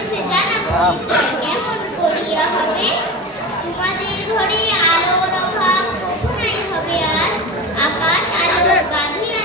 মুখে জানা পরিচয় কেমন করিয়া হবে? তোমাদের ঘরে আলোর অভাব কখনোই হবে আর, আকাশ আলো বাঁধিয়া